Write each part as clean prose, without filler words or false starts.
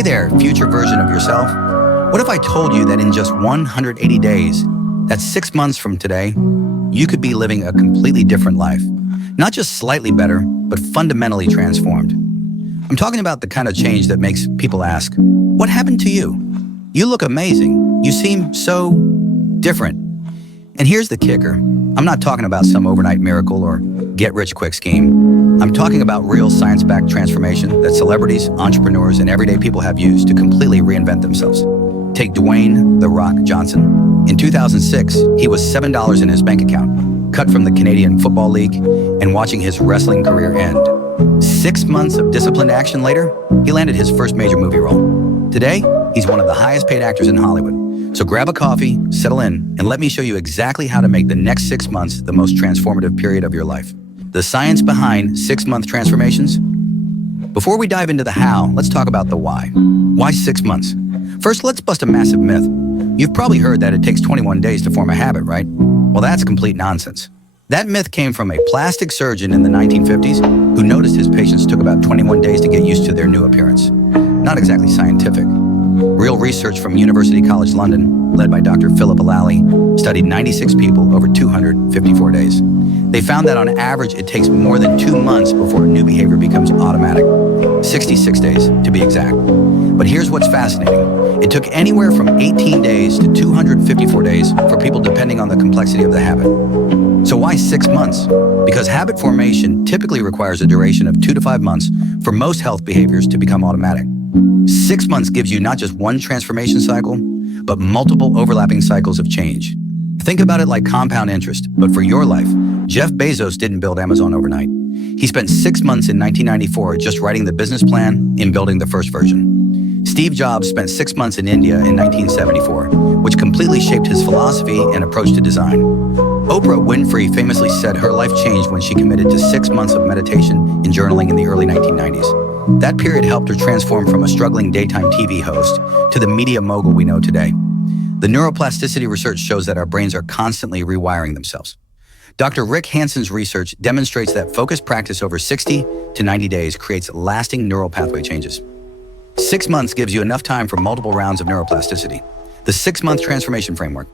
Hey there, future version of yourself. What if I told you that in just 180 days, that's 6 months from today, you could be living a completely different life? Not just slightly better, but fundamentally transformed. I'm talking about the kind of change that makes people ask, what happened to you? You look amazing. You seem so different. And here's the kicker. I'm not talking about some overnight miracle or get-rich-quick scheme. I'm talking about real science-backed transformation that celebrities, entrepreneurs, and everyday people have used to completely reinvent themselves. Take Dwayne "The Rock" Johnson. In 2006, he was $7 in his bank account, cut from the Canadian Football League, and watching his wrestling career end. 6 months of disciplined action later, he landed his first major movie role. Today, he's one of the highest-paid actors in Hollywood. So grab a coffee, settle in, and let me show you exactly how to make the next 6 months the most transformative period of your life. The science behind 6-month transformations. Before we dive into the how, let's talk about the why. Why 6 months? First, let's bust a massive myth. You've probably heard that it takes 21 days to form a habit, right? Well, that's complete nonsense. That myth came from a plastic surgeon in the 1950s who noticed his patients took about 21 days to get used to their new appearance. Not exactly scientific. Real research from University College London, led by Dr. Philip Allally, studied 96 people over 254 days. They found that on average, it takes more than 2 months before a new behavior becomes automatic. 66 days, to be exact. But here's what's fascinating. It took anywhere from 18 days to 254 days for people depending on the complexity of the habit. So why 6 months? Because habit formation typically requires a duration of 2 to 5 months for most health behaviors to become automatic. 6 months gives you not just one transformation cycle, but multiple overlapping cycles of change. Think about it like compound interest, but for your life. Jeff Bezos didn't build Amazon overnight. He spent 6 months in 1994 just writing the business plan and building the first version. Steve Jobs spent 6 months in India in 1974, which completely shaped his philosophy and approach to design. Oprah Winfrey famously said her life changed when she committed to 6 months of meditation and journaling in the early 1990s. That period helped her transform from a struggling daytime TV host to the media mogul we know today. The neuroplasticity research shows that our brains are constantly rewiring themselves. Dr. Rick Hanson's research demonstrates that focused practice over 60 to 90 days creates lasting neural pathway changes. 6 months gives you enough time for multiple rounds of neuroplasticity. The 6-month transformation framework.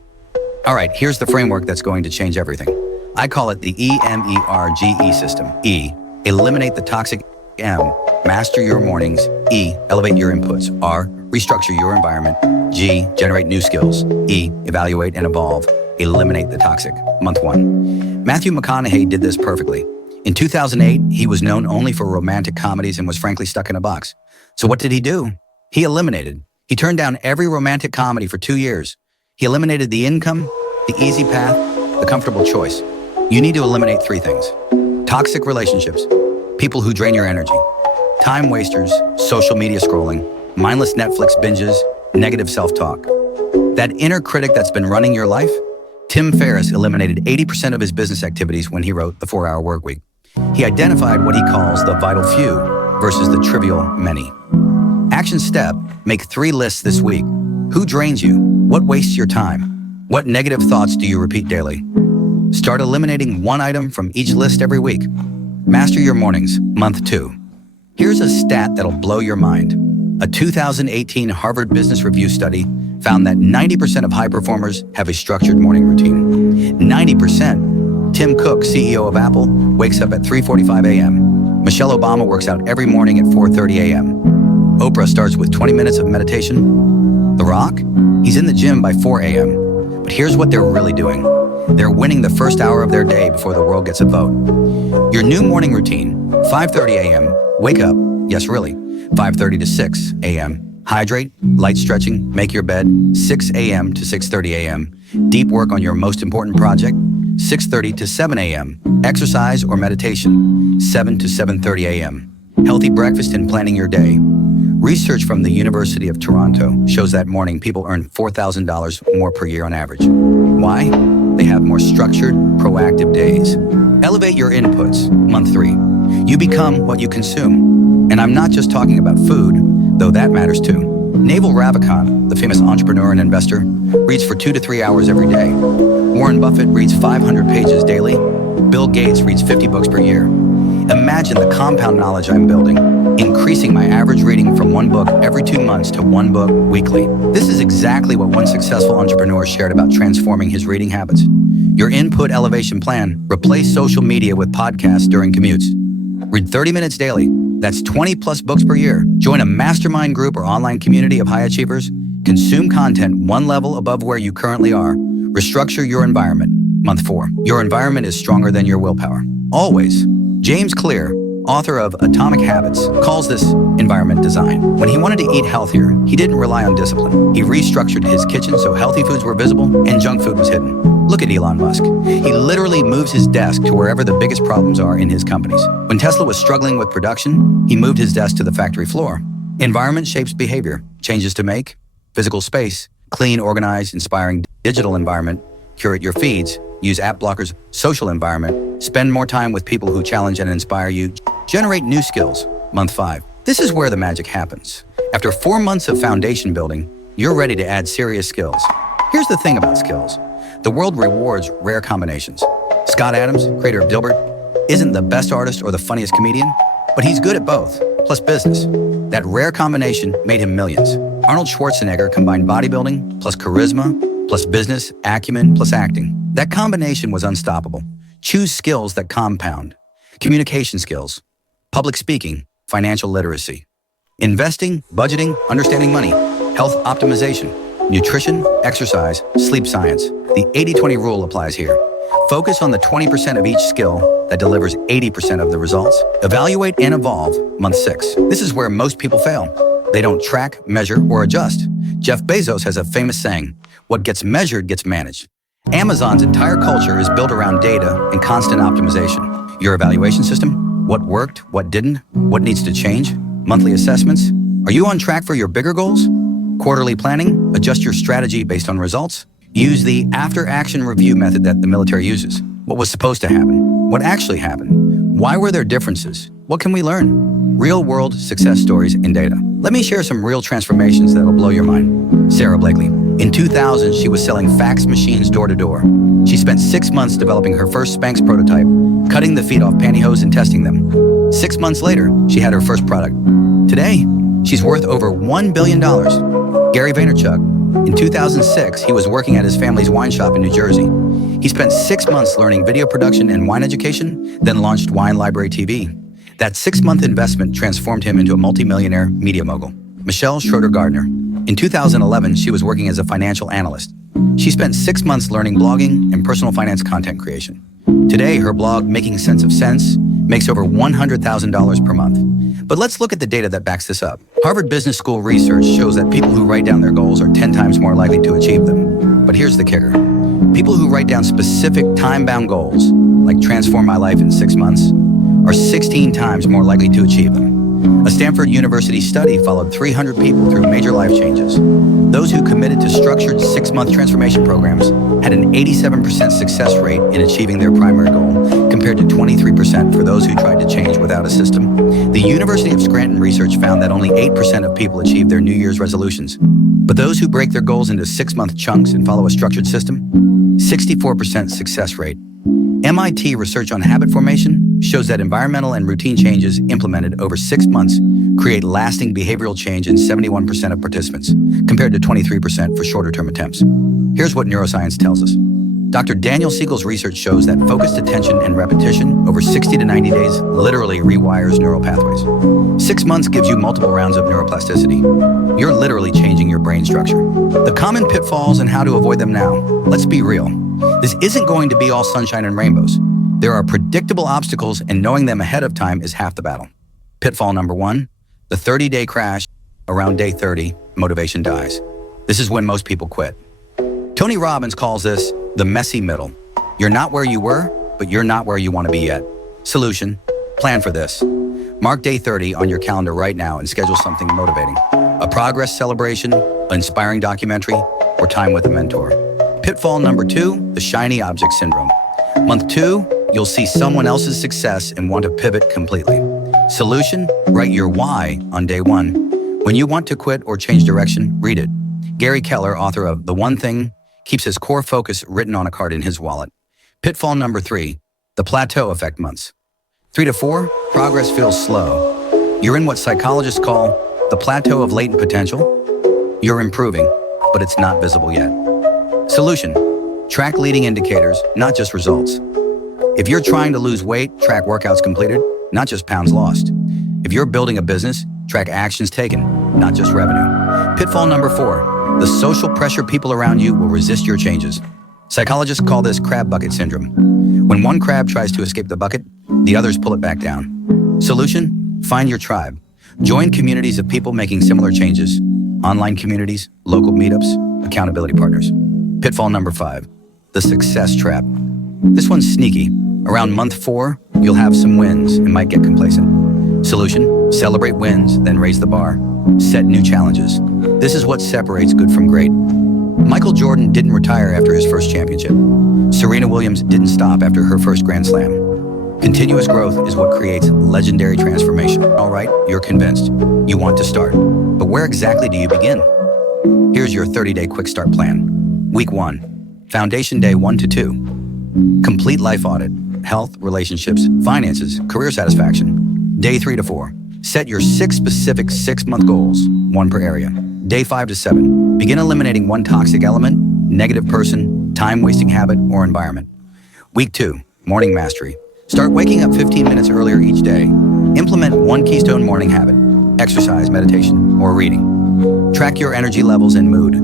All right, here's the framework that's going to change everything. I call it the EMERGE system. E, eliminate the toxic. M, master your mornings. E, elevate your inputs. R, restructure your environment. G, generate new skills. E, evaluate and evolve. Eliminate the toxic. Month 1. Matthew McConaughey did this perfectly. In 2008, he was known only for romantic comedies and was frankly stuck in a box. So what did he do? He eliminated. He turned down every romantic comedy for 2 years. He eliminated the income, the easy path, the comfortable choice. You need to eliminate 3 things. Toxic relationships. People who drain your energy, time wasters, social media scrolling, mindless Netflix binges, negative self-talk. That inner critic that's been running your life? Tim Ferriss eliminated 80% of his business activities when he wrote The 4-Hour Workweek. He identified what he calls the vital few versus the trivial many. Action step, make 3 lists this week. Who drains you? What wastes your time? What negative thoughts do you repeat daily? Start eliminating 1 item from each list every week. Master your mornings, month 2. Here's a stat that'll blow your mind. A 2018 Harvard Business Review study found that 90% of high performers have a structured morning routine. 90%. Tim Cook, CEO of Apple, wakes up at 3:45 a.m. Michelle Obama works out every morning at 4:30 a.m. Oprah starts with 20 minutes of meditation. The Rock? He's in the gym by 4 a.m. But here's what they're really doing. They're winning the first hour of their day before the world gets a vote. Your new morning routine, 5:30 a.m., wake up, yes really, 5:30 to 6 a.m., hydrate, light stretching, make your bed, 6 a.m. to 6:30 a.m., deep work on your most important project, 6:30 to 7 a.m., exercise or meditation, 7 to 7:30 a.m., healthy breakfast and planning your day. Research from the University of Toronto shows that morning people earn $4,000 more per year on average. Why? They have more structured, proactive days. Elevate your inputs, month 3. You become what you consume. And I'm not just talking about food, though that matters too. Naval Ravikant, the famous entrepreneur and investor, reads for 2 to 3 hours every day. Warren Buffett reads 500 pages daily. Bill Gates reads 50 books per year. Imagine the compound knowledge I'm building, increasing my average reading from one book every 2 months to one book weekly. This is exactly what one successful entrepreneur shared about transforming his reading habits. Your input elevation plan: replace social media with podcasts during commutes. Read 30 minutes daily. That's 20 plus books per year. Join a mastermind group or online community of high achievers. Consume content one level above where you currently are. Restructure your environment. Month 4. Your environment is stronger than your willpower. Always. James Clear, author of Atomic Habits, calls this environment design. When he wanted to eat healthier, he didn't rely on discipline. He restructured his kitchen so healthy foods were visible and junk food was hidden. Look at Elon Musk. He literally moves his desk to wherever the biggest problems are in his companies. When Tesla was struggling with production, he moved his desk to the factory floor. Environment shapes behavior. Changes to make: physical space, clean, organized, inspiring digital environment, curate your feeds, use app blockers, social environment, spend more time with people who challenge and inspire you, generate new skills. Month 5. This is where the magic happens. After 4 months of foundation building, you're ready to add serious skills. Here's the thing about skills. The world rewards rare combinations. Scott Adams, creator of Dilbert, isn't the best artist or the funniest comedian, but he's good at both, plus business. That rare combination made him millions. Arnold Schwarzenegger combined bodybuilding, plus charisma, plus business, acumen, plus acting. That combination was unstoppable. Choose skills that compound. Communication skills, public speaking, financial literacy, investing, budgeting, understanding money, health optimization, nutrition, exercise, sleep science. The 80-20 rule applies here. Focus on the 20% of each skill that delivers 80% of the results. Evaluate and evolve. Month 6. This is where most people fail. They don't track, measure, or adjust. Jeff Bezos has a famous saying: what gets measured gets managed. Amazon's entire culture is built around data and constant optimization. Your evaluation system: what worked, what didn't, what needs to change. Monthly assessments: are you on track for your bigger goals? Quarterly planning: adjust your strategy based on results. Use the after-action review method that the military uses. What was supposed to happen? What actually happened? Why were there differences? What can we learn? Real-world success stories and data. Let me share some real transformations that will blow your mind. Sarah Blakely. In 2000, she was selling fax machines door to door. She spent 6 months developing her first Spanx prototype, cutting the feet off pantyhose and testing them. 6 months later, she had her first product. Today, she's worth over $1 billion. Gary Vaynerchuk. In 2006, he was working at his family's wine shop in New Jersey. He spent 6 months learning video production and wine education, then launched Wine Library TV. That 6-month investment transformed him into a multimillionaire media mogul. Michelle Schroeder Gardner. In 2011, she was working as a financial analyst. She spent 6 months learning blogging and personal finance content creation. Today, her blog, Making Sense of Sense, makes over $100,000 per month. But let's look at the data that backs this up. Harvard Business School research shows that people who write down their goals are 10 times more likely to achieve them. But here's the kicker. People who write down specific time-bound goals, like transform my life in 6 months, are 16 times more likely to achieve them. A Stanford University study followed 300 people through major life changes. Those who committed to structured 6-month transformation programs had an 87% success rate in achieving their primary goal, compared to 23% for those who tried to change without a system. The University of Scranton research found that only 8% of people achieve their New Year's resolutions. But those who break their goals into 6-month chunks and follow a structured system, 64% success rate. MIT research on habit formation shows that environmental and routine changes implemented over 6 months create lasting behavioral change in 71% of participants, compared to 23% for shorter-term attempts. Here's what neuroscience tells us. Dr. Daniel Siegel's research shows that focused attention and repetition over 60 to 90 days literally rewires neural pathways. 6 months gives you multiple rounds of neuroplasticity. You're literally changing your brain structure. The common pitfalls and how to avoid them now. Let's be real. This isn't going to be all sunshine and rainbows. There are predictable obstacles, and knowing them ahead of time is half the battle. Pitfall number 1, the 30-day crash. Around day 30, motivation dies. This is when most people quit. Tony Robbins calls this the messy middle. You're not where you were, but you're not where you want to be yet. Solution: plan for this. Mark day 30 on your calendar right now and schedule something motivating. A progress celebration, an inspiring documentary, or time with a mentor. Pitfall number 2, the shiny object syndrome. Month 2, you'll see someone else's success and want to pivot completely. Solution: write your why on day 1. When you want to quit or change direction, read it. Gary Keller, author of The One Thing, keeps his core focus written on a card in his wallet. Pitfall number 3, the plateau effect months. 3 to 4, progress feels slow. You're in what psychologists call the plateau of latent potential. You're improving, but it's not visible yet. Solution: track leading indicators, not just results. If you're trying to lose weight, track workouts completed, not just pounds lost. If you're building a business, track actions taken, not just revenue. Pitfall number 4, the social pressure people around you will resist your changes. Psychologists call this crab bucket syndrome. When one crab tries to escape the bucket, the others pull it back down. Solution: find your tribe. Join communities of people making similar changes. Online communities, local meetups, accountability partners. Pitfall number 5, the success trap. This one's sneaky. Around month 4, you'll have some wins and might get complacent. Solution: celebrate wins, then raise the bar. Set new challenges. This is what separates good from great. Michael Jordan didn't retire after his first championship. Serena Williams didn't stop after her first Grand Slam. Continuous growth is what creates legendary transformation. All right, you're convinced. You want to start. But where exactly do you begin? Here's your 30-day quick start plan. Week 1, Foundation Day 1 to 2. Complete life audit, health, relationships, finances, career satisfaction. Day 3 to 4, set your 6 specific 6-month goals, 1 per area. Day 5 to 7, begin eliminating 1 toxic element, negative person, time-wasting habit, or environment. Week 2, morning mastery. Start waking up 15 minutes earlier each day. Implement 1 keystone morning habit, exercise, meditation, or reading. Track your energy levels and mood.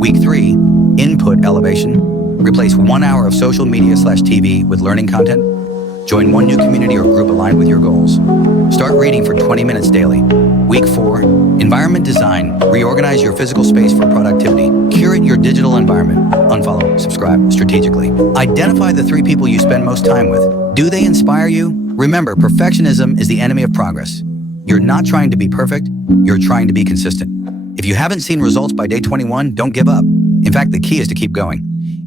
Week 3, input elevation. Replace 1 hour of social media/TV with learning content. Join 1 new community or group aligned with your goals. Start reading for 20 minutes daily. Week 4, environment design. Reorganize your physical space for productivity. Curate your digital environment. Unfollow, subscribe strategically. Identify the 3 people you spend most time with. Do they inspire you? Remember, perfectionism is the enemy of progress. You're not trying to be perfect, you're trying to be consistent. If you haven't seen results by day 21, don't give up. In fact, the key is to keep going.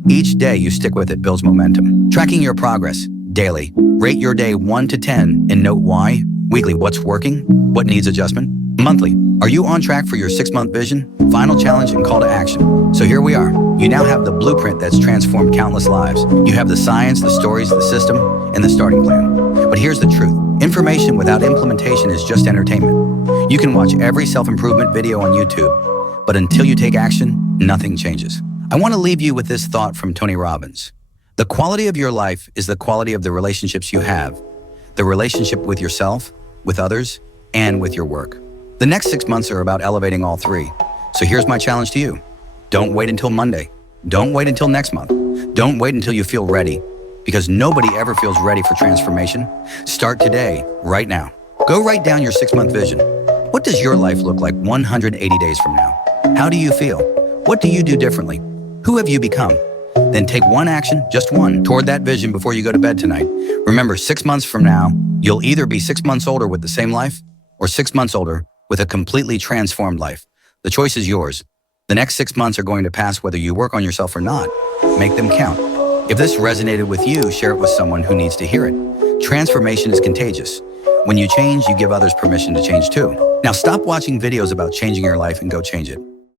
Each day you stick with it builds momentum. Tracking your progress daily. Rate your day 1 to 10 and note why. Weekly, what's working? What needs adjustment? Monthly, are you on track for your 6-month vision? Final challenge and call to action. So here we are. You now have the blueprint that's transformed countless lives. You have the science, the stories, the system, and the starting plan. But here's the truth. Information without implementation is just entertainment. You can watch every self-improvement video on YouTube, but until you take action, nothing changes. I want to leave you with this thought from Tony Robbins. The quality of your life is the quality of the relationships you have. The relationship with yourself, with others, and with your work. The next 6 months are about elevating all 3. So here's my challenge to you. Don't wait until Monday. Don't wait until next month. Don't wait until you feel ready, because nobody ever feels ready for transformation. Start today, right now. Go write down your 6-month vision. What does your life look like 180 days from now? How do you feel? What do you do differently? Who have you become? Then take 1 action, just 1, toward that vision before you go to bed tonight. Remember, 6 months from now, you'll either be 6 months older with the same life or 6 months older with a completely transformed life. The choice is yours. The next 6 months are going to pass whether you work on yourself or not. Make them count. If this resonated with you, share it with someone who needs to hear it. Transformation is contagious. When you change, you give others permission to change too. Now stop watching videos about changing your life and go change it.